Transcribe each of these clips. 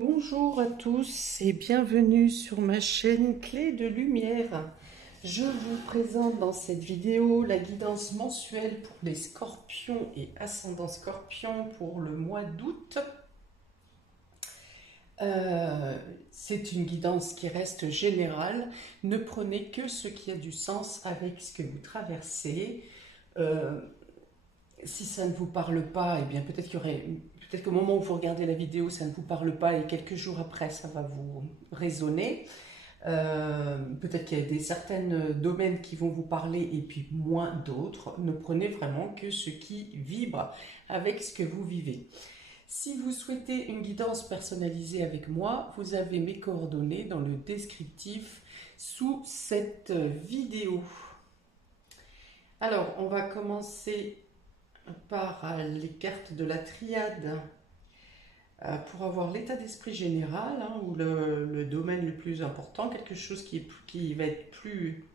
Bonjour à tous et bienvenue sur ma chaîne Clé de Lumière. Je vous présente dans cette vidéo la guidance mensuelle pour les scorpions et ascendants scorpions pour le mois d'août. C'est une guidance qui reste générale. Ne prenez que ce qui a du sens avec ce que vous traversez. Si ça ne vous parle pas, eh bien peut-être qu'au moment où vous regardez la vidéo, ça ne vous parle pas et quelques jours après, ça va vous résonner. Peut-être qu'il y a certains domaines qui vont vous parler et puis moins d'autres. Ne prenez vraiment que ce qui vibre avec ce que vous vivez. Si vous souhaitez une guidance personnalisée avec moi, vous avez mes coordonnées dans le descriptif sous cette vidéo. Alors, on va commencer par les cartes de la triade pour avoir l'état d'esprit général, ou le domaine le plus important, quelque chose qui va être plus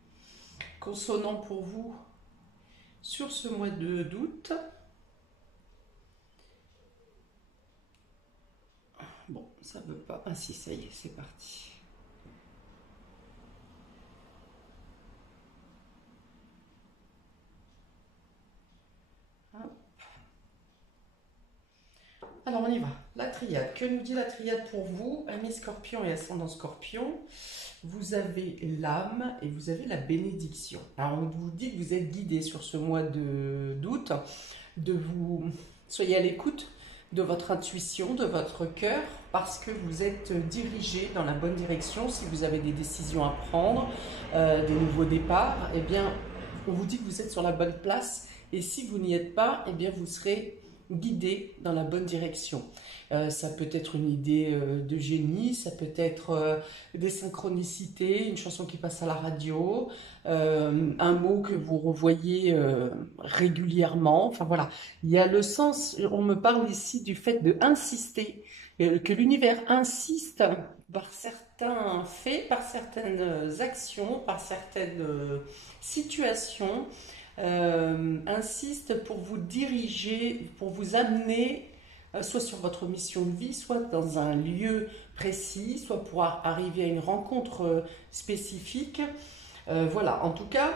consonant pour vous sur ce mois d'août. Bon, ça ne veut pas. Ah si, ça y est, c'est parti. Alors on y va. La triade. Que nous dit la triade pour vous, amis scorpions et ascendants scorpions? Vous avez l'âme et vous avez la bénédiction. Alors on vous dit que vous êtes guidé sur ce mois d'août, soyez à l'écoute de votre intuition, de votre cœur, parce que vous êtes dirigé dans la bonne direction. Si vous avez des décisions à prendre, des nouveaux départs, eh bien on vous dit que vous êtes sur la bonne place, et si vous n'y êtes pas, eh bien vous serez guidé dans la bonne direction. Ça peut être une idée de génie, ça peut être des synchronicités, une chanson qui passe à la radio, un mot que vous revoyez régulièrement. Enfin voilà, il y a le sens, on me parle ici du fait de insister, que l'univers insiste par certains faits, par certaines actions, par certaines situations, insiste pour vous diriger, pour vous amener soit sur votre mission de vie, soit dans un lieu précis, soit pour arriver à une rencontre spécifique. Voilà, en tout cas,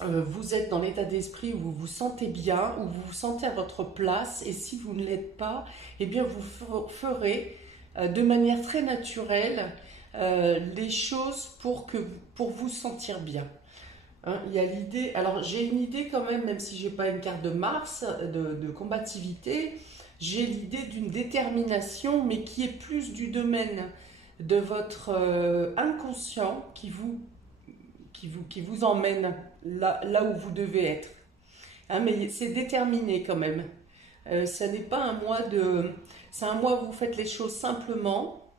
vous êtes dans l'état d'esprit où vous vous sentez bien, où vous vous sentez à votre place, et si vous ne l'êtes pas, eh bien vous ferez de manière très naturelle les choses pour vous sentir bien. Hein, il y a l'idée, alors j'ai une idée quand même si j'ai pas une carte de Mars, de combativité, j'ai l'idée d'une détermination, mais qui est plus du domaine de votre inconscient qui vous emmène là où vous devez être. Hein, mais c'est déterminé quand même. Ça n'est pas un mois c'est un mois où vous faites les choses simplement,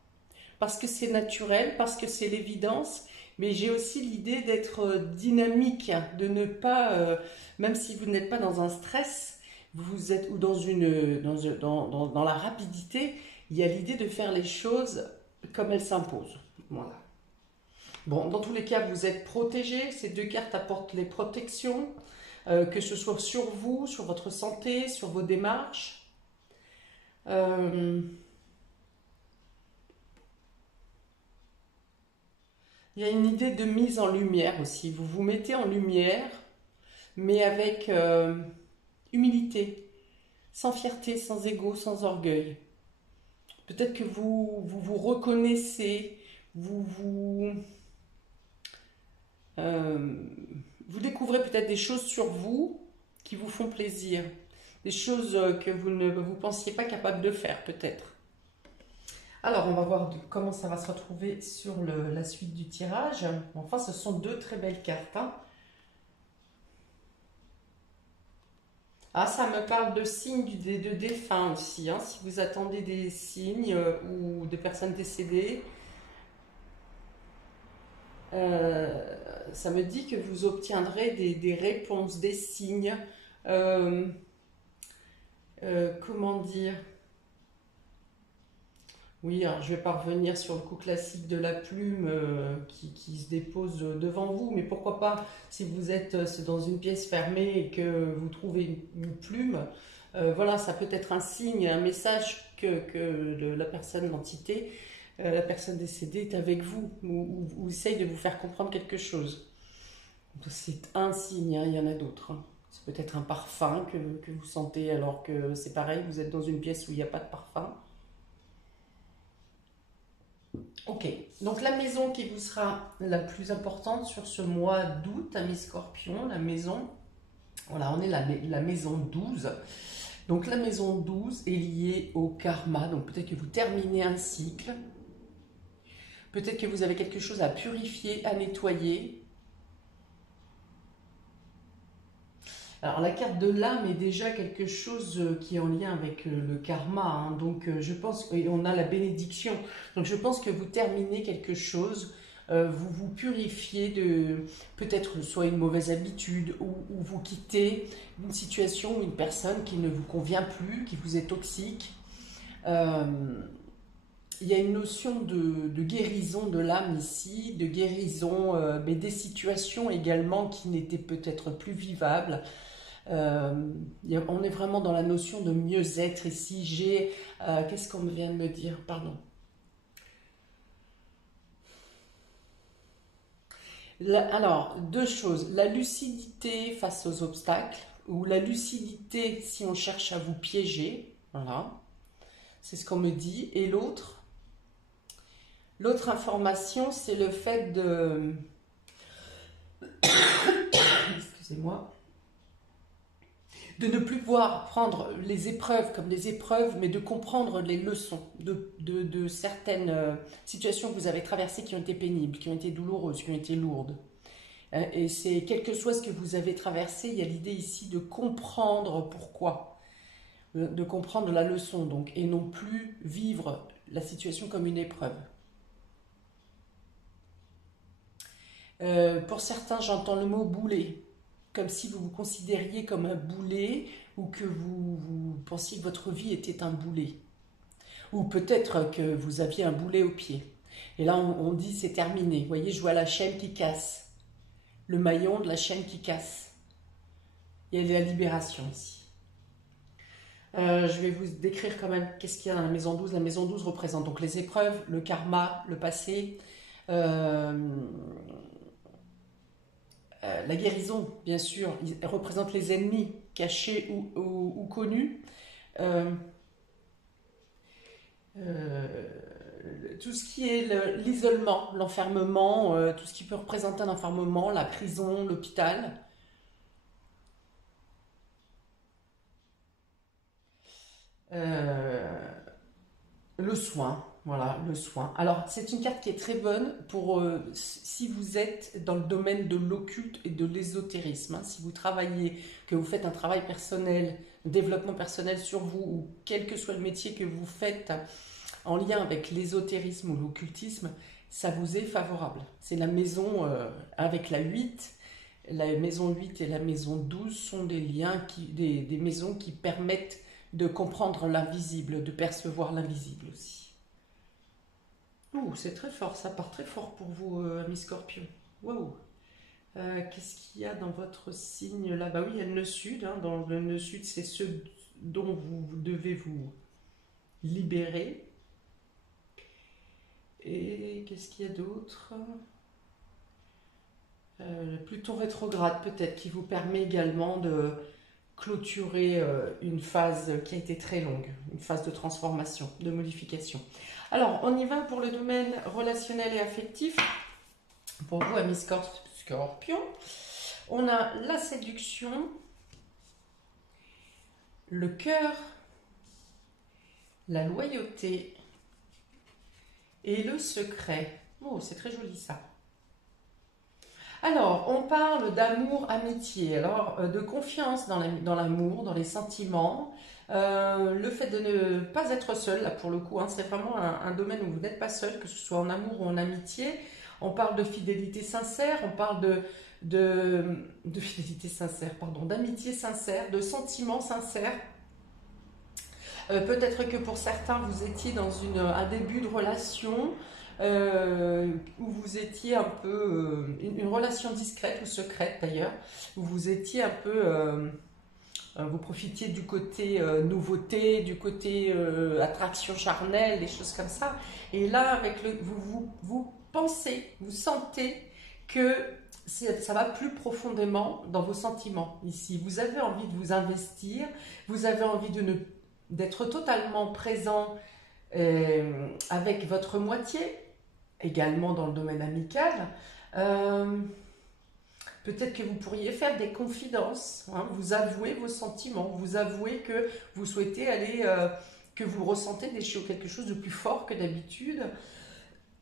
parce que c'est naturel, parce que c'est l'évidence, mais j'ai aussi l'idée d'être dynamique, de ne pas, même si vous n'êtes pas dans un stress, vous êtes ou dans la rapidité, il y a l'idée de faire les choses comme elles s'imposent. Voilà. Bon, dans tous les cas, vous êtes protégé. Ces deux cartes apportent les protections, que ce soit sur vous, sur votre santé, sur vos démarches. Il y a une idée de mise en lumière aussi. Vous vous mettez en lumière, mais avec humilité, sans fierté, sans ego, sans orgueil. Peut-être que vous reconnaissez, euh, vous découvrez peut-être des choses sur vous qui vous font plaisir, des choses que vous ne vous pensiez pas capable de faire peut-être. Alors, on va voir comment ça va se retrouver sur la suite du tirage. Enfin, ce sont deux très belles cartes. Hein. Ah, ça me parle de signes de défunts aussi. Hein. Si vous attendez des signes ou des personnes décédées, ça me dit que vous obtiendrez des réponses, des signes. Euh, comment dire? Oui, alors je vais pas revenir sur le coup classique de la plume qui se dépose devant vous, mais pourquoi pas si vous êtes dans une pièce fermée et que vous trouvez une plume, voilà, ça peut être un signe, un message que la personne, l'entité, la personne décédée est avec vous ou essaye de vous faire comprendre quelque chose. C'est un signe, hein, il y en a d'autres. Hein. C'est peut-être un parfum que vous sentez alors que c'est pareil, vous êtes dans une pièce où il n'y a pas de parfum. Ok, donc la maison qui vous sera la plus importante sur ce mois d'août, amis Scorpion, la maison, voilà, on est la maison 12. Donc la maison 12 est liée au karma, donc peut-être que vous terminez un cycle, peut-être que vous avez quelque chose à purifier, à nettoyer. Alors la carte de l'âme est déjà quelque chose qui est en lien avec le karma, hein. Donc je pense qu'on a la bénédiction, donc je pense que vous terminez quelque chose, vous vous purifiez de peut-être soit une mauvaise habitude ou vous quittez une situation ou une personne qui ne vous convient plus, qui vous est toxique. Il y a une notion de guérison de l'âme ici, de guérison, mais des situations également qui n'étaient peut-être plus vivables. On est vraiment dans la notion de mieux-être ici. J'ai, qu'est-ce qu'on vient de me dire? Pardon. Alors, deux choses. La lucidité face aux obstacles, ou la lucidité si on cherche à vous piéger. Voilà. C'est ce qu'on me dit. Et l'autre information, c'est le fait de... Excusez-moi. De ne plus voir prendre les épreuves comme des épreuves, mais de comprendre les leçons de certaines situations que vous avez traversées qui ont été pénibles, qui ont été douloureuses, qui ont été lourdes. Et c'est, quel que soit ce que vous avez traversé, il y a l'idée ici de comprendre pourquoi, de comprendre la leçon, donc, et non plus vivre la situation comme une épreuve. Pour certains, j'entends le mot boulet, comme si vous vous considériez comme un boulet ou que vous pensiez que votre vie était un boulet. Ou peut-être que vous aviez un boulet au pied. Et là, on dit c'est terminé. Vous voyez, je vois la chaîne qui casse. Le maillon de la chaîne qui casse. Il y a la libération ici. Je vais vous décrire quand même qu'est-ce qu'il y a dans la maison 12. La maison 12 représente donc les épreuves, le karma, le passé, la guérison, bien sûr, elle représente les ennemis cachés ou connus. Euh, tout ce qui est l'isolement, l'enfermement, tout ce qui peut représenter un enfermement, la prison, l'hôpital. Le soin, voilà, le soin. Alors, c'est une carte qui est très bonne pour si vous êtes dans le domaine de l'occulte et de l'ésotérisme, hein, si vous travaillez, que vous faites un travail personnel, développement personnel sur vous, ou quel que soit le métier que vous faites en lien avec l'ésotérisme ou l'occultisme, ça vous est favorable. C'est la maison avec la 8. La maison 8 et la maison 12 sont des liens, des maisons qui permettent de comprendre l'invisible, de percevoir l'invisible aussi. Ouh, c'est très fort, ça part très fort pour vous, amis Scorpion. Wow. Qu'est-ce qu'il y a dans votre signe là? Bah oui, il y a le nœud sud. Hein. Dans le nœud sud, c'est ce dont vous devez vous libérer. Et qu'est-ce qu'il y a d'autre? Pluton rétrograde peut-être, qui vous permet également de clôturer une phase qui a été très longue, une phase de transformation, de modification. Alors, on y va pour le domaine relationnel et affectif. Pour vous, amis Scorpion, on a la séduction, le cœur, la loyauté et le secret. Oh, c'est très joli ça. Alors, on parle d'amour, amitié, alors de confiance dans l'amour, dans les sentiments, le fait de ne pas être seul, là pour le coup, hein, c'est vraiment un domaine où vous n'êtes pas seul, que ce soit en amour ou en amitié. On parle de fidélité sincère, on parle de fidélité sincère, pardon, d'amitié sincère, de sentiments sincères. Peut-être que pour certains, vous étiez dans un début de relation où vous étiez un peu... une relation discrète ou secrète d'ailleurs, où vous étiez un peu vous profitiez du côté nouveauté, du côté attraction charnelle, des choses comme ça. Et là, avec vous pensez, vous sentez que ça va plus profondément dans vos sentiments ici. Vous avez envie de vous investir, vous avez envie d'être totalement présent avec votre moitié, également dans le domaine amical. Peut-être que vous pourriez faire des confidences, hein, vous avouer vos sentiments, vous avouer que vous souhaitez aller, que vous ressentez quelque chose de plus fort que d'habitude.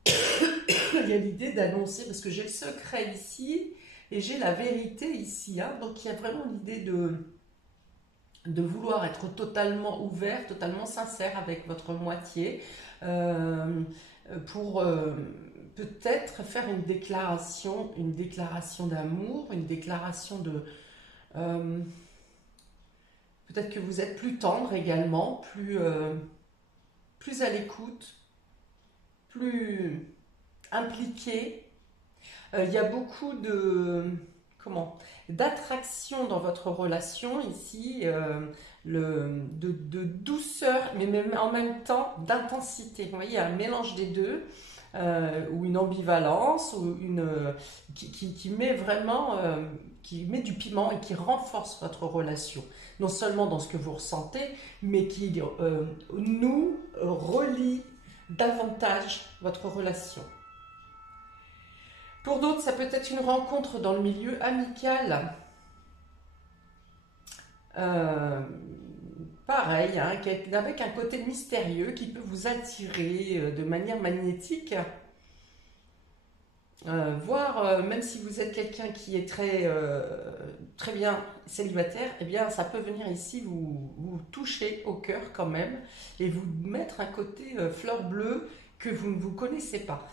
Il y a l'idée d'annoncer, parce que j'ai le secret ici et j'ai la vérité ici, hein, donc il y a vraiment l'idée de vouloir être totalement ouvert, totalement sincère avec votre moitié, pour peut-être faire une déclaration d'amour, une déclaration de... peut-être que vous êtes plus tendre également, plus à l'écoute, plus impliqué. Il y a beaucoup d'attraction dans votre relation ici, de douceur, mais même en même temps d'intensité. Vous voyez, il y a un mélange des deux, ou une ambivalence, ou qui met vraiment, qui met du piment et qui renforce votre relation. Non seulement dans ce que vous ressentez, mais qui nous relie davantage votre relation. Pour d'autres, ça peut être une rencontre dans le milieu amical. Pareil, hein, avec un côté mystérieux qui peut vous attirer de manière magnétique. Voire, même si vous êtes quelqu'un qui est très bien célibataire, eh bien, ça peut venir ici vous toucher au cœur quand même et vous mettre un côté fleur bleue que vous ne vous connaissez pas.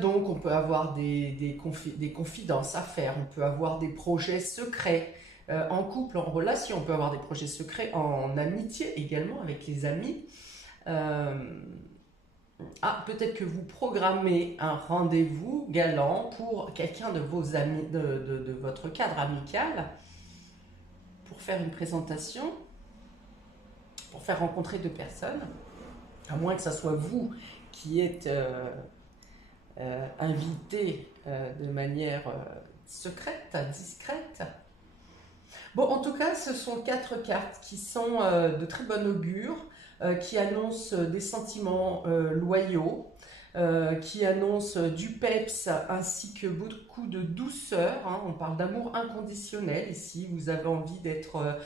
Donc on peut avoir des confidences à faire, on peut avoir des projets secrets en couple, en relation, on peut avoir des projets secrets en amitié également avec les amis. Peut-être que vous programmez un rendez-vous galant pour quelqu'un de vos amis, de votre cadre amical, pour faire une présentation, pour faire rencontrer deux personnes, à moins que ce soit vous qui êtes invité de manière secrète, discrète. Bon, en tout cas, ce sont 4 cartes qui sont de très bon augure, qui annoncent des sentiments loyaux, qui annoncent du peps ainsi que beaucoup de douceur. Hein. On parle d'amour inconditionnel ici. Vous avez envie d'être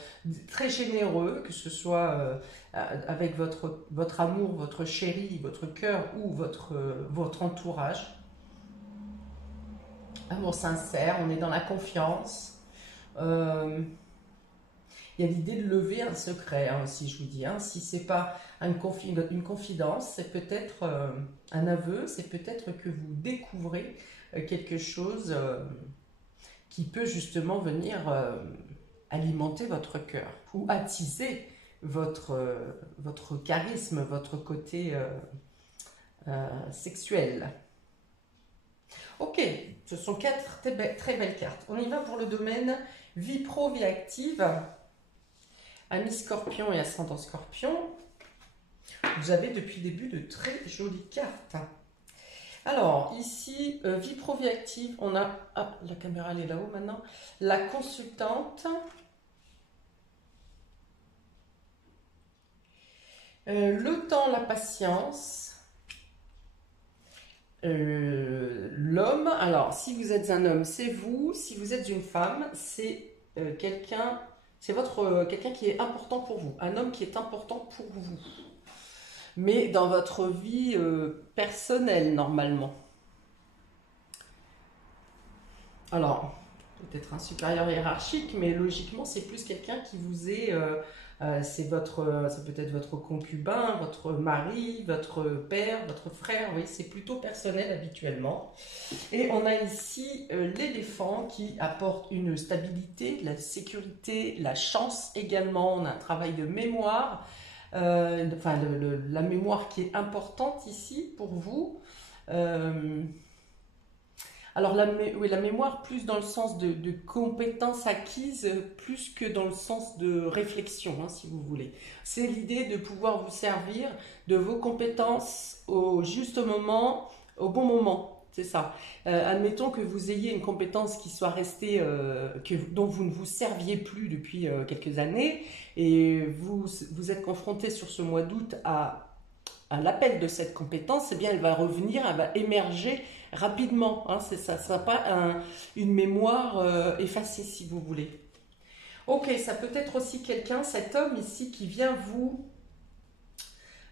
très généreux, que ce soit avec votre amour, votre chéri, votre cœur ou votre entourage. Amour sincère, on est dans la confiance. Il y a l'idée de lever un secret aussi, je vous dis. Hein. Si ce n'est pas une confidence, c'est peut-être un aveu, c'est peut-être que vous découvrez quelque chose qui peut justement venir alimenter votre cœur ou attiser votre charisme, votre côté sexuel. Ok, ce sont 4 très belles cartes. On y va pour le domaine vie pro, vie active. Amis Scorpion et ascendant Scorpion, vous avez depuis le début de très jolies cartes. Alors, ici, vie pro, vie active, on a... Ah, la caméra, elle est là-haut maintenant. La consultante. Le temps, la patience. L'homme, alors, si vous êtes un homme, c'est vous. Si vous êtes une femme, c'est quelqu'un... C'est quelqu'un qui est important pour vous, un homme qui est important pour vous. Mais dans votre vie personnelle, normalement. Alors, peut-être un supérieur hiérarchique, mais logiquement, c'est plus quelqu'un qui vous est... ça peut être votre concubin, votre mari, votre père, votre frère, oui, c'est plutôt personnel habituellement. Et on a ici l'éléphant qui apporte une stabilité, la sécurité, la chance également. On a un travail de mémoire, la mémoire qui est importante ici pour vous. Alors, oui, la mémoire, plus dans le sens de compétences acquises, plus que dans le sens de réflexion, hein, si vous voulez. C'est l'idée de pouvoir vous servir de vos compétences au juste moment, au bon moment. C'est ça. Admettons que vous ayez une compétence qui soit restée, dont vous ne vous serviez plus depuis quelques années, et vous êtes confronté sur ce mois d'août à l'appel de cette compétence, eh bien, elle va revenir, elle va émerger rapidement. Hein, ça ne sera pas une mémoire effacée, si vous voulez. Ok, ça peut être aussi quelqu'un, cet homme ici, qui vient vous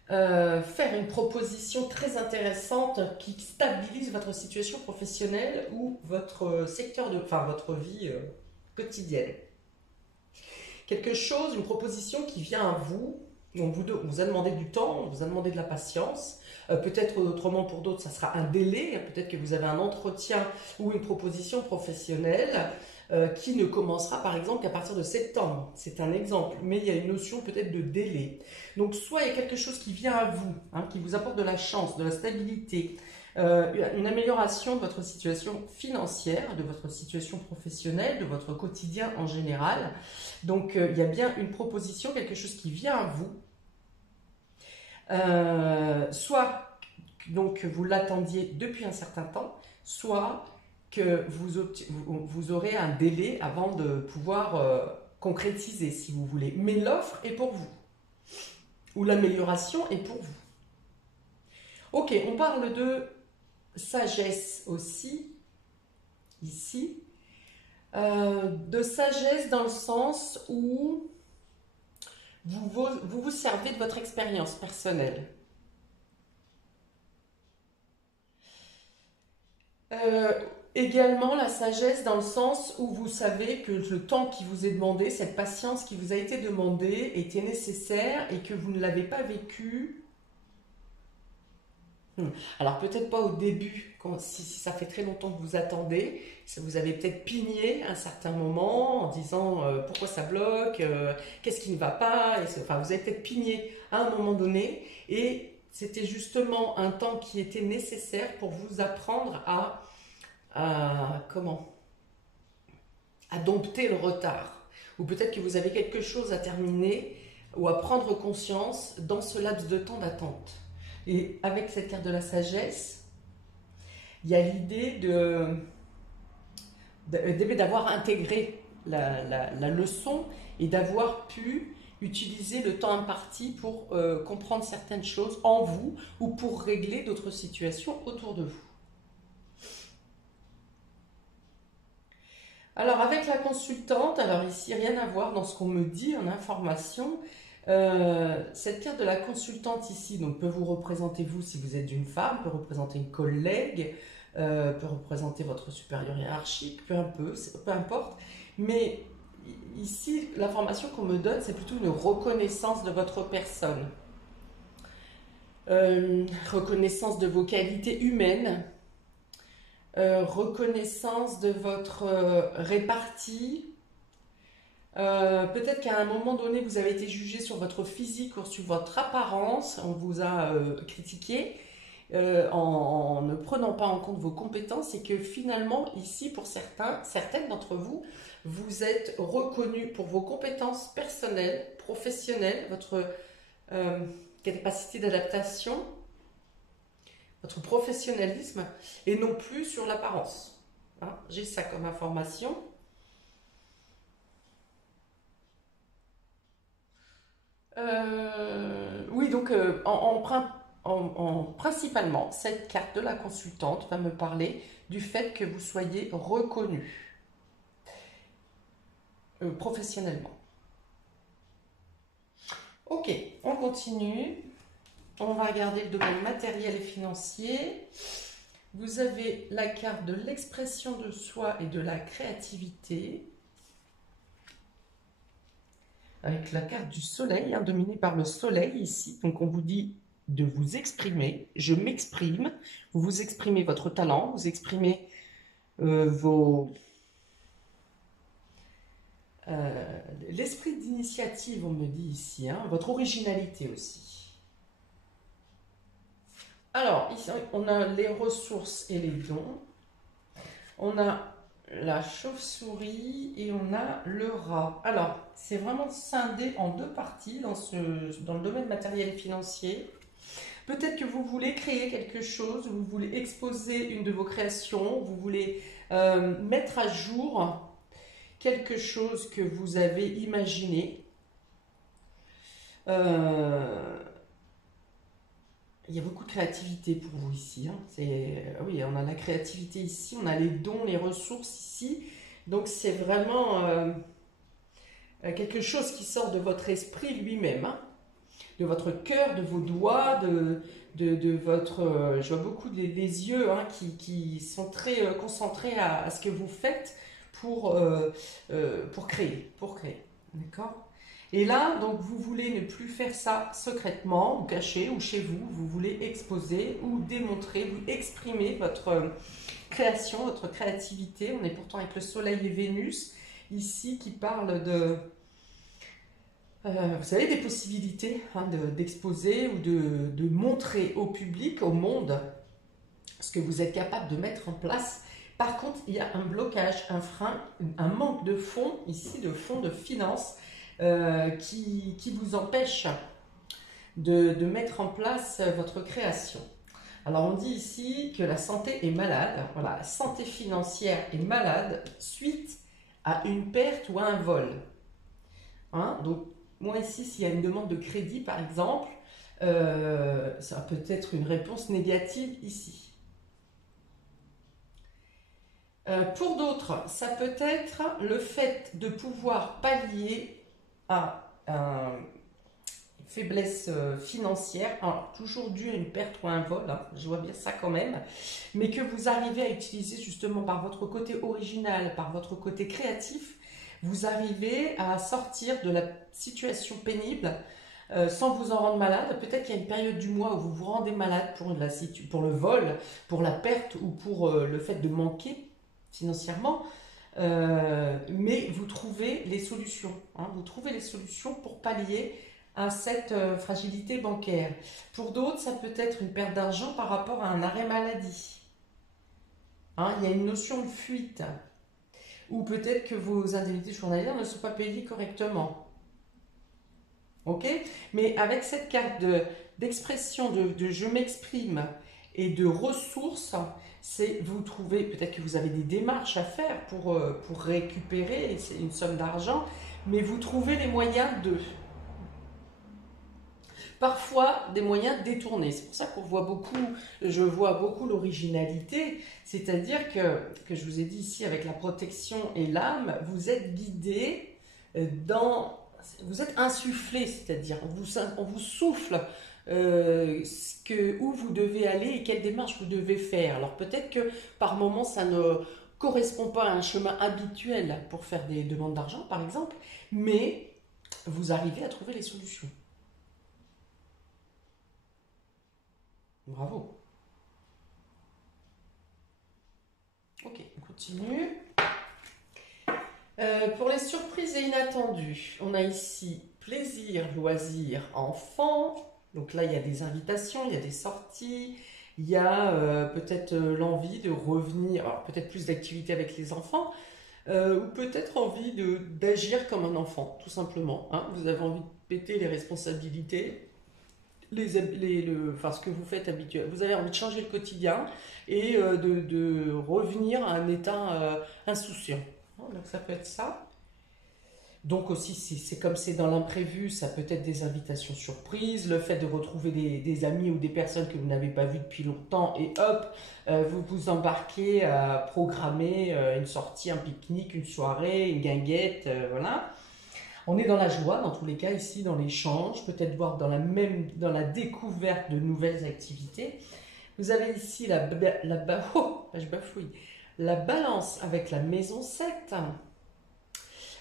faire une proposition très intéressante qui stabilise votre situation professionnelle ou votre secteur enfin, votre vie quotidienne. Quelque chose, une proposition qui vient à vous. On vous a demandé du temps, on vous a demandé de la patience. Peut-être autrement pour d'autres, ça sera un délai. Peut-être que vous avez un entretien ou une proposition professionnelle qui ne commencera par exemple qu'à partir de septembre. C'est un exemple, mais il y a une notion peut-être de délai. Donc soit il y a quelque chose qui vient à vous, hein, qui vous apporte de la chance, de la stabilité, une amélioration de votre situation financière, de votre situation professionnelle, de votre quotidien en général. Donc il y a bien une proposition, quelque chose qui vient à vous. Soit donc vous l'attendiez depuis un certain temps, soit que vous aurez un délai avant de pouvoir concrétiser, si vous voulez. Mais l'offre est pour vous, ou l'amélioration est pour vous. Ok, on parle de sagesse aussi, ici. De sagesse dans le sens où vous servez de votre expérience personnelle. Également la sagesse dans le sens où vous savez que le temps qui vous est demandé, cette patience qui vous a été demandée était nécessaire et que vous ne l'avez pas vécu. Alors peut-être pas au début, si ça fait très longtemps que vous attendez, vous avez peut-être pigné à un certain moment en disant pourquoi ça bloque, qu'est-ce qui ne va pas, enfin vous avez peut-être pigné à un moment donné et c'était justement un temps qui était nécessaire pour vous apprendre comment, à dompter le retard. Ou peut-être que vous avez quelque chose à terminer ou à prendre conscience dans ce laps de temps d'attente. Et avec cette carte de la sagesse, il y a l'idée d'avoir intégré la leçon et d'avoir pu utiliser le temps imparti pour comprendre certaines choses en vous ou pour régler d'autres situations autour de vous. Alors avec la consultante, alors ici rien à voir dans ce qu'on me dit en information. Cette carte de la consultante ici donc, peut vous représenter vous si vous êtes une femme, peut représenter une collègue, peut représenter votre supérieur hiérarchique, peu importe. Mais ici, l'information qu'on me donne, c'est plutôt une reconnaissance de votre personne. Reconnaissance de vos qualités humaines, reconnaissance de votre répartie. Peut-être qu'à un moment donné, vous avez été jugé sur votre physique ou sur votre apparence, on vous a critiqué en ne prenant pas en compte vos compétences et que finalement, ici, pour certaines d'entre vous, vous êtes reconnus pour vos compétences personnelles, professionnelles, votre capacité d'adaptation, votre professionnalisme et non plus sur l'apparence. Hein, j'ai ça comme information. Oui, donc principalement, cette carte de la consultante va me parler du fait que vous soyez reconnu professionnellement. Ok, on continue. On va regarder le domaine matériel et financier. Vous avez la carte de l'expression de soi et de la créativité. Avec la carte du soleil, hein, dominée par le soleil ici. Donc on vous dit de vous exprimer. Je m'exprime. Vous exprimez votre talent, vous exprimez l'esprit d'initiative, on me dit ici, hein, votre originalité aussi. Alors, ici, on a les ressources et les dons. On a la chauve-souris et on a le rat. Alors, c'est vraiment scindé en deux parties dans le domaine matériel financier. Peut-être que vous voulez créer quelque chose, vous voulez exposer une de vos créations, vous voulez mettre à jour quelque chose que vous avez imaginé. Il y a beaucoup de créativité pour vous ici. Hein. Oui, on a la créativité ici, on a les dons, les ressources ici. Donc c'est vraiment quelque chose qui sort de votre esprit lui-même, hein, de votre cœur, de vos doigts, de votre... je vois beaucoup des yeux, hein, qui sont très concentrés à ce que vous faites pour créer. D'accord? Et là, donc, vous voulez ne plus faire ça secrètement, ou caché, ou chez vous. Vous voulez exposer ou démontrer, vous exprimer votre création, votre créativité. On est pourtant avec le Soleil et Vénus, ici, qui parle de... vous savez, des possibilités, hein, d'exposer ou de montrer au public, au monde, ce que vous êtes capable de mettre en place. Par contre, il y a un blocage, un frein, un manque de fonds, ici, de fonds de finances, qui vous empêche de mettre en place votre création. Alors on dit ici que la santé est malade, voilà, la santé financière est malade suite à une perte ou à un vol. Hein, donc moi ici, s'il y a une demande de crédit par exemple, ça peut être une réponse négative ici. Pour d'autres, ça peut être le fait de pouvoir pallier à une faiblesse financière, alors toujours due à une perte ou à un vol, hein, je vois bien ça quand même, mais que vous arrivez à utiliser justement par votre côté original, par votre côté créatif, vous arrivez à sortir de la situation pénible sans vous en rendre malade. Peut-être qu'il y a une période du mois où vous vous rendez malade pour le vol, pour la perte ou pour le fait de manquer financièrement. Mais vous trouvez les solutions. Hein, vous trouvez les solutions pour pallier à cette fragilité bancaire. Pour d'autres, ça peut être une perte d'argent par rapport à un arrêt maladie. Hein, il y a une notion de fuite. Ou peut-être que vos indemnités journalières ne sont pas payées correctement. Ok? Mais avec cette carte d'expression, de je m'exprime et de ressources, c'est vous trouvez, peut-être que vous avez des démarches à faire pour récupérer une somme d'argent, mais vous trouvez les moyens de... Parfois, des moyens détournés. C'est pour ça qu'on voit beaucoup, je vois beaucoup l'originalité, c'est-à-dire que je vous ai dit ici, avec la protection et l'âme, vous êtes guidé dans... Vous êtes insufflé, c'est-à-dire on vous souffle où vous devez aller et quelle démarche vous devez faire. Alors peut-être que par moment ça ne correspond pas à un chemin habituel pour faire des demandes d'argent par exemple, mais vous arrivez à trouver les solutions. Bravo. Ok, on continue. Pour les surprises et inattendus, on a ici plaisir, loisir, enfant. Donc là, il y a des invitations, il y a des sorties, il y a peut-être l'envie de revenir, alors peut-être plus d'activités avec les enfants, ou peut-être envie d'agir comme un enfant, tout simplement. Hein. Vous avez envie de péter les responsabilités, ce que vous faites habituellement. Vous avez envie de changer le quotidien et de revenir à un état insouciant. Donc ça peut être ça. Donc aussi, c'est comme c'est dans l'imprévu, ça peut être des invitations surprises, le fait de retrouver des amis ou des personnes que vous n'avez pas vues depuis longtemps et hop, vous vous embarquez à programmer une sortie, un pique-nique, une soirée, une guinguette, voilà. On est dans la joie, dans tous les cas, ici, dans l'échange, peut-être voir dans la découverte de nouvelles activités. Vous avez ici je bafouille. La balance avec la maison 7.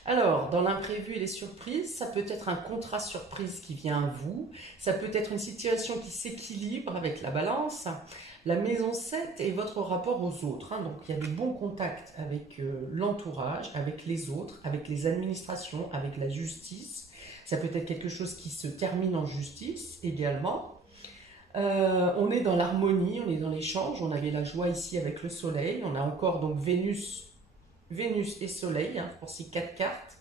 Alors, dans l'imprévu et les surprises, ça peut être un contrat surprise qui vient à vous. Ça peut être une situation qui s'équilibre avec la balance. La maison 7 est votre rapport aux autres. Hein, donc, il y a de bons contacts avec l'entourage, avec les autres, avec les administrations, avec la justice. Ça peut être quelque chose qui se termine en justice également. On est dans l'harmonie, on est dans l'échange. On avait la joie ici avec le soleil. On a encore donc Vénus et soleil hein, pour ces 4 cartes.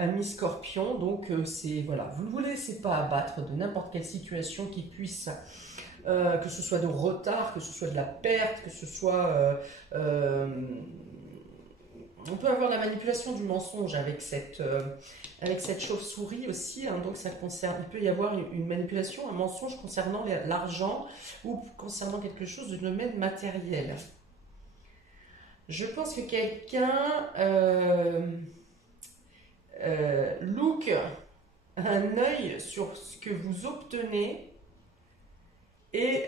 Mi-scorpion, donc c'est voilà, vous ne vous laissez pas abattre de n'importe quelle situation qui puisse, que ce soit de retard, que ce soit de la perte, que ce soit... on peut avoir la manipulation du mensonge avec cette chauve-souris aussi, hein, donc ça concerne, il peut y avoir une manipulation, un mensonge concernant l'argent ou concernant quelque chose de domaine matériel. Je pense que quelqu'un... look un œil sur ce que vous obtenez et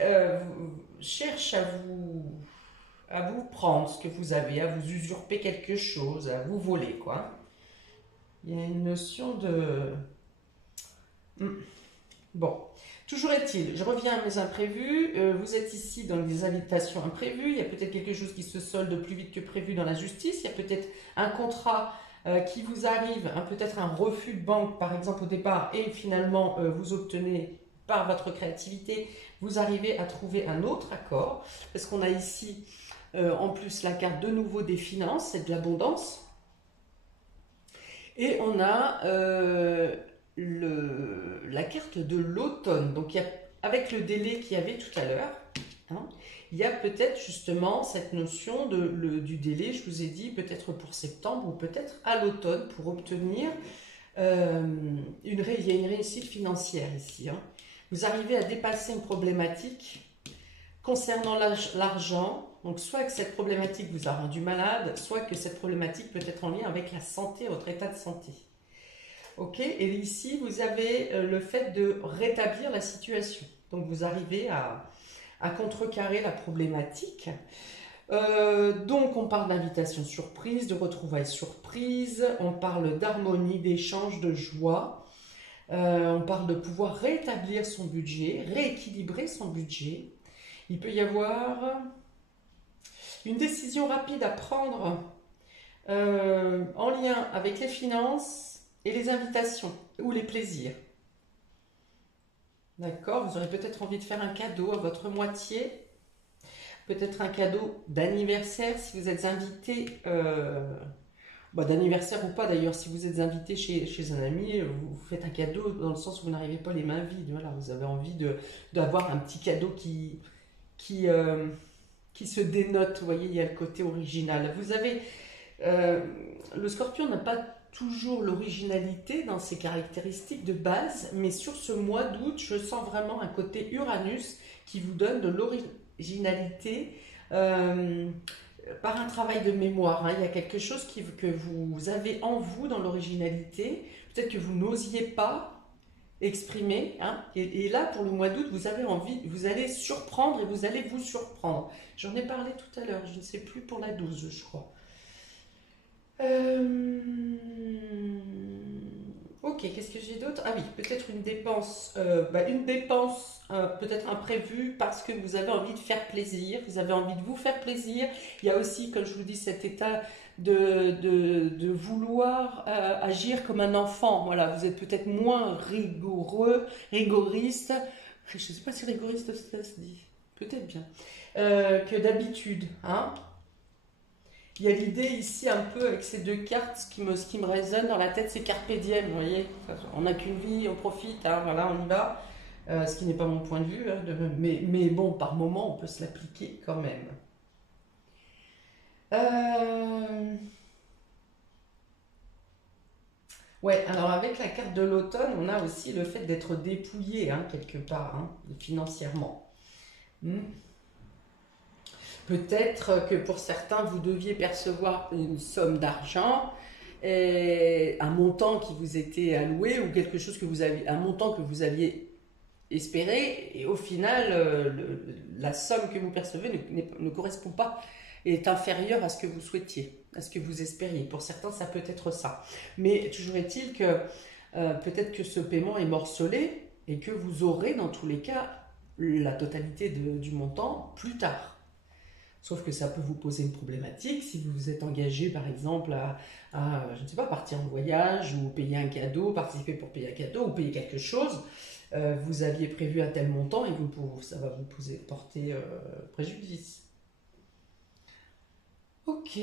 cherche à vous prendre ce que vous avez, à vous usurper quelque chose, à vous voler, quoi. Il y a une notion de... Bon, toujours est-il, je reviens à mes imprévus. Vous êtes ici dans des invitations imprévues. Il y a peut-être quelque chose qui se solde plus vite que prévu dans la justice. Il y a peut-être un contrat qui vous arrive, hein, peut-être un refus de banque par exemple au départ et finalement vous obtenez par votre créativité, vous arrivez à trouver un autre accord parce qu'on a ici en plus la carte de nouveau des finances et de l'abondance et on a la carte de l'automne, donc il y a, avec le délai qu'il y avait tout à l'heure, hein, il y a peut-être justement cette notion du délai, je vous ai dit, peut-être pour septembre ou peut-être à l'automne pour obtenir il y a une réussite financière ici. Hein. Vous arrivez à dépasser une problématique concernant l'argent, donc soit que cette problématique vous a rendu malade, soit que cette problématique peut être en lien avec la santé, votre état de santé. Ok, et ici vous avez le fait de rétablir la situation, donc vous arrivez à contrecarrer la problématique. Donc on parle d'invitation surprise, de retrouvailles surprises, on parle d'harmonie, d'échange, de joie, on parle de pouvoir rétablir son budget, rééquilibrer son budget. Il peut y avoir une décision rapide à prendre en lien avec les finances et les invitations ou les plaisirs. D'accord, vous aurez peut-être envie de faire un cadeau à votre moitié, peut-être un cadeau d'anniversaire si vous êtes invité, d'anniversaire ou pas d'ailleurs, si vous êtes invité chez un ami, vous faites un cadeau dans le sens où vous n'arrivez pas les mains vides, voilà, vous avez envie d'avoir un petit cadeau qui se dénote, vous voyez, il y a le côté original. Vous avez, le scorpion n'a pas toujours l'originalité dans ses caractéristiques de base, mais sur ce mois d'août, je sens vraiment un côté Uranus qui vous donne de l'originalité par un travail de mémoire. Hein. Il y a quelque chose que vous avez en vous dans l'originalité, peut-être que vous n'osiez pas exprimer. Hein. Et là, pour le mois d'août, vous avez envie, vous allez surprendre et vous allez vous surprendre. J'en ai parlé tout à l'heure, je ne sais plus pour la 12, je crois. Ok, qu'est-ce que j'ai d'autre? Ah oui, peut-être une dépense, peut-être imprévue parce que vous avez envie de faire plaisir, vous avez envie de vous faire plaisir. Il y a aussi, comme je vous dis, cet état de vouloir agir comme un enfant. Voilà, vous êtes peut-être moins rigoriste. Je ne sais pas si rigoriste ça se dit, peut-être bien, que d'habitude, hein. Il y a l'idée ici un peu avec ces deux cartes, ce qui me résonne dans la tête, c'est carpe diem, vous voyez. On n'a qu'une vie, on profite, hein, voilà, on y va. Ce qui n'est pas mon point de vue, hein, mais bon, par moment, on peut se l'appliquer quand même. Ouais, alors avec la carte de l'automne, on a aussi le fait d'être dépouillé, hein, quelque part, hein, financièrement. Peut-être que pour certains, vous deviez percevoir une somme d'argent, un montant qui vous était alloué ou quelque chose que vous aviez, un montant que vous aviez espéré, et au final, la somme que vous percevez ne correspond pas, est inférieure à ce que vous souhaitiez, à ce que vous espériez. Pour certains, ça peut être ça. Mais toujours est-il que peut-être que ce paiement est morcelé et que vous aurez dans tous les cas la totalité du montant plus tard. Sauf que ça peut vous poser une problématique si vous vous êtes engagé, par exemple, je ne sais pas, partir en voyage ou payer un cadeau, participer pour payer un cadeau ou payer quelque chose. Vous aviez prévu un tel montant et ça va vous porter préjudice. Ok.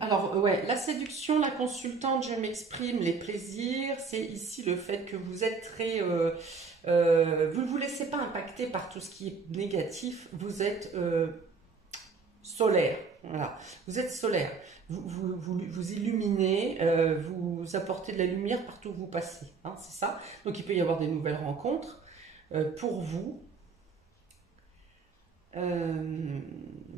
Alors, ouais, la séduction, la consultante, je m'exprime, les plaisirs, c'est ici le fait que vous êtes très... vous ne vous laissez pas impacter par tout ce qui est négatif, vous êtes solaire. Voilà. Vous êtes solaire. Vous illuminez, vous apportez de la lumière partout où vous passez. Hein, c'est ça. Donc, il peut y avoir des nouvelles rencontres pour vous.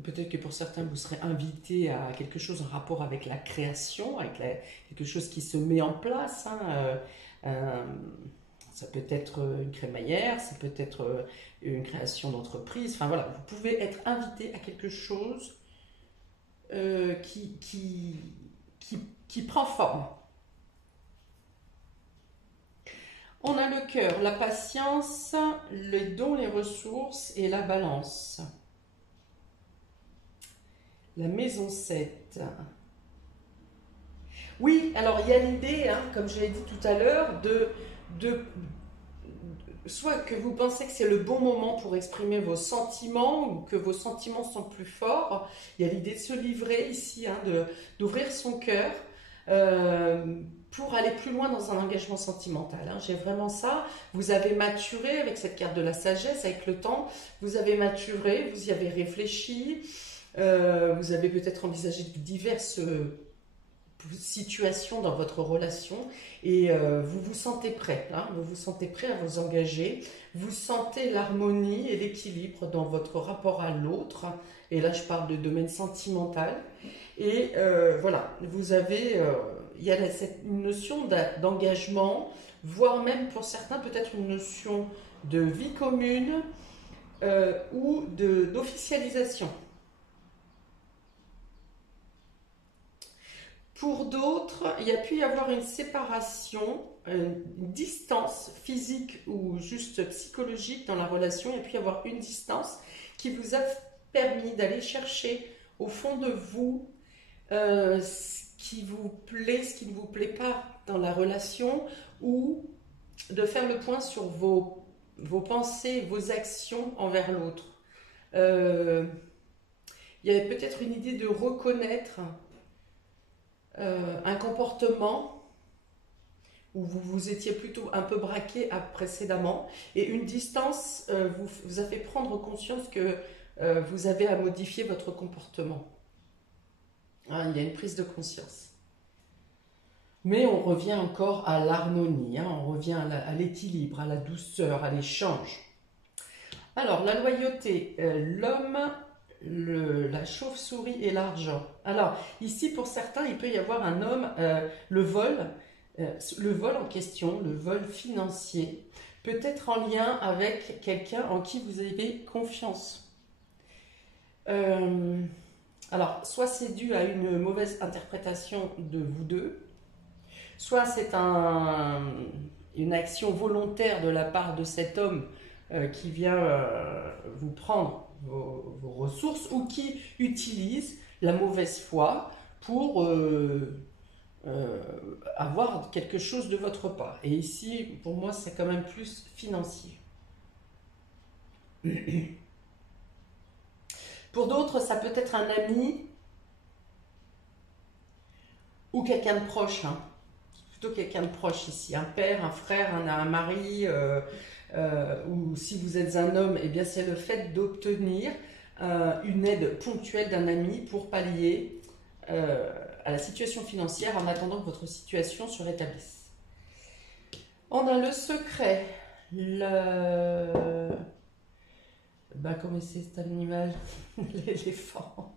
Peut-être que pour certains vous serez invité à quelque chose en rapport avec la création, avec quelque chose qui se met en place. Hein, ça peut être une crémaillère, ça peut être une création d'entreprise. Enfin voilà, vous pouvez être invité à quelque chose qui prend forme. On a le cœur, la patience, les dons, les ressources et la balance. La maison 7. Oui, alors il y a l'idée, hein, comme je l'ai dit tout à l'heure, soit que vous pensez que c'est le bon moment pour exprimer vos sentiments ou que vos sentiments sont plus forts. Il y a l'idée de se livrer ici, hein, d'ouvrir son cœur. Pour aller plus loin dans un engagement sentimental. Hein. J'ai vraiment ça. Vous avez maturé avec cette carte de la sagesse, avec le temps. Vous avez maturé, vous y avez réfléchi. Vous avez peut-être envisagé diverses situations dans votre relation et vous vous sentez prêt. Hein. Vous vous sentez prêt à vous engager. Vous sentez l'harmonie et l'équilibre dans votre rapport à l'autre. Et là, je parle de domaine sentimental. Et voilà, vous avez... il y a une notion d'engagement, voire même pour certains peut-être une notion de vie commune ou d'officialisation. Pour d'autres, il y a pu y avoir une séparation, une distance physique ou juste psychologique dans la relation. Il y a pu y avoir une distance qui vous a permis d'aller chercher au fond de vous ce qui vous plaît, ce qui ne vous plaît pas dans la relation, ou de faire le point sur vos pensées, vos actions envers l'autre. Il y avait peut-être une idée de reconnaître un comportement où vous étiez plutôt un peu braqué précédemment, et une distance vous a fait prendre conscience que vous avez à modifier votre comportement. Hein, il y a une prise de conscience. Mais on revient encore à l'harmonie, hein, on revient à l'équilibre, à la douceur, à l'échange. Alors, la loyauté, l'homme, la chauve-souris et l'argent. Alors, ici, pour certains, il peut y avoir un homme, le vol en question, le vol financier, peut être en lien avec quelqu'un en qui vous avez confiance. Alors, soit c'est dû à une mauvaise interprétation de vous deux, soit c'est une action volontaire de la part de cet homme qui vient vous prendre vos ressources, ou qui utilise la mauvaise foi pour avoir quelque chose de votre part. Et ici, pour moi, c'est quand même plus financier. Pour d'autres, ça peut être un ami ou quelqu'un de proche. Hein. Plutôt quelqu'un de proche ici. Un père, un frère, un mari, ou si vous êtes un homme, eh bien c'est le fait d'obtenir une aide ponctuelle d'un ami pour pallier à la situation financière en attendant que votre situation se rétablisse. On a le secret. Comment c'est cet animal? L'éléphant.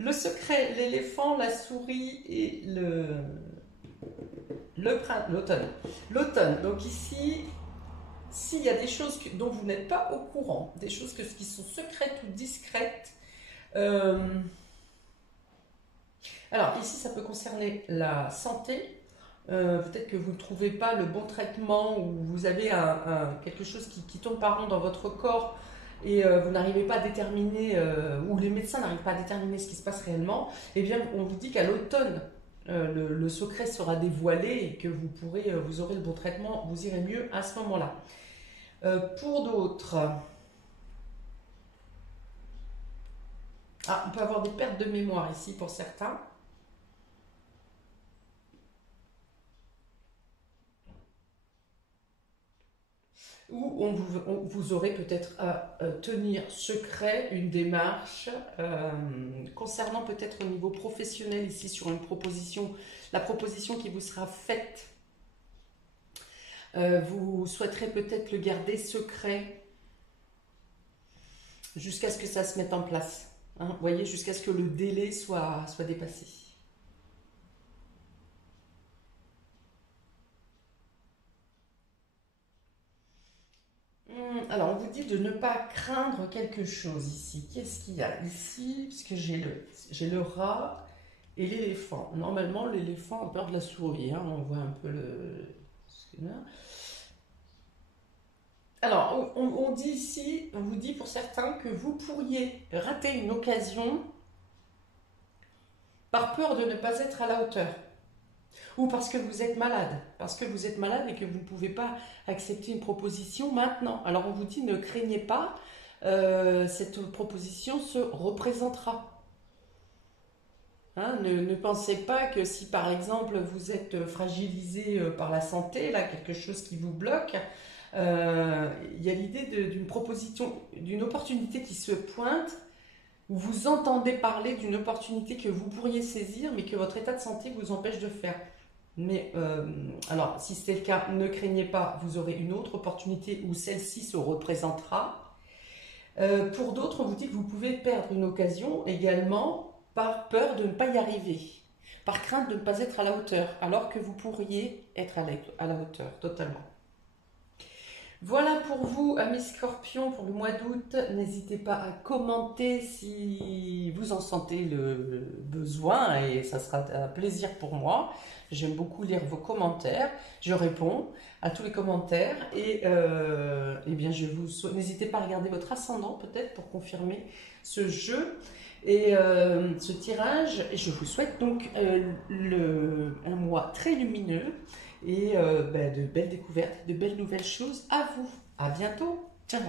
Le secret, l'éléphant, la souris et l'automne. L'automne. Donc ici, s'il y a des choses dont vous n'êtes pas au courant, des choses qui sont secrètes ou discrètes, alors ici, ça peut concerner la santé. Peut-être que vous ne trouvez pas le bon traitement, ou vous avez quelque chose qui tourne par rond dans votre corps et vous n'arrivez pas à déterminer, ou les médecins n'arrivent pas à déterminer ce qui se passe réellement, eh bien on vous dit qu'à l'automne, le secret sera dévoilé et que vous aurez le bon traitement, vous irez mieux à ce moment-là. Pour d'autres, on peut avoir des pertes de mémoire ici pour certains. Ou vous aurez peut-être à tenir secret une démarche concernant peut-être au niveau professionnel ici sur une proposition, la proposition qui vous sera faite. Vous souhaiterez peut-être le garder secret jusqu'à ce que ça se mette en place. Hein, vous voyez, jusqu'à ce que le délai soit dépassé. Alors, on vous dit de ne pas craindre quelque chose ici. Qu'est-ce qu'il y a ici? Puisque j'ai le rat et l'éléphant. Normalement, l'éléphant a peur de la souris. Hein, on voit un peu le... Alors, on dit ici, on vous dit pour certains que vous pourriez rater une occasion par peur de ne pas être à la hauteur. Ou parce que vous êtes malade. Parce que vous êtes malade et que vous ne pouvez pas accepter une proposition maintenant. Alors on vous dit ne craignez pas, cette proposition se représentera. Hein, ne pensez pas que si par exemple vous êtes fragilisé par la santé, là quelque chose qui vous bloque, il y a l'idée d'une proposition, d'une opportunité qui se pointe, où vous entendez parler d'une opportunité que vous pourriez saisir, mais que votre état de santé vous empêche de faire. Mais alors, si c'est le cas, ne craignez pas, vous aurez une autre opportunité où celle-ci se représentera. Pour d'autres, on vous dit que vous pouvez perdre une occasion également par peur de ne pas y arriver, par crainte de ne pas être à la hauteur, alors que vous pourriez être à la hauteur totalement. Voilà pour vous, amis scorpions, pour le mois d'août. N'hésitez pas à commenter si vous en sentez le besoin et ça sera un plaisir pour moi. J'aime beaucoup lire vos commentaires. Je réponds à tous les commentaires et eh bien n'hésitez pas à regarder votre ascendant peut-être pour confirmer ce jeu et ce tirage. Et je vous souhaite donc un mois très lumineux et de belles découvertes, de belles nouvelles choses à vous. À bientôt. Ciao.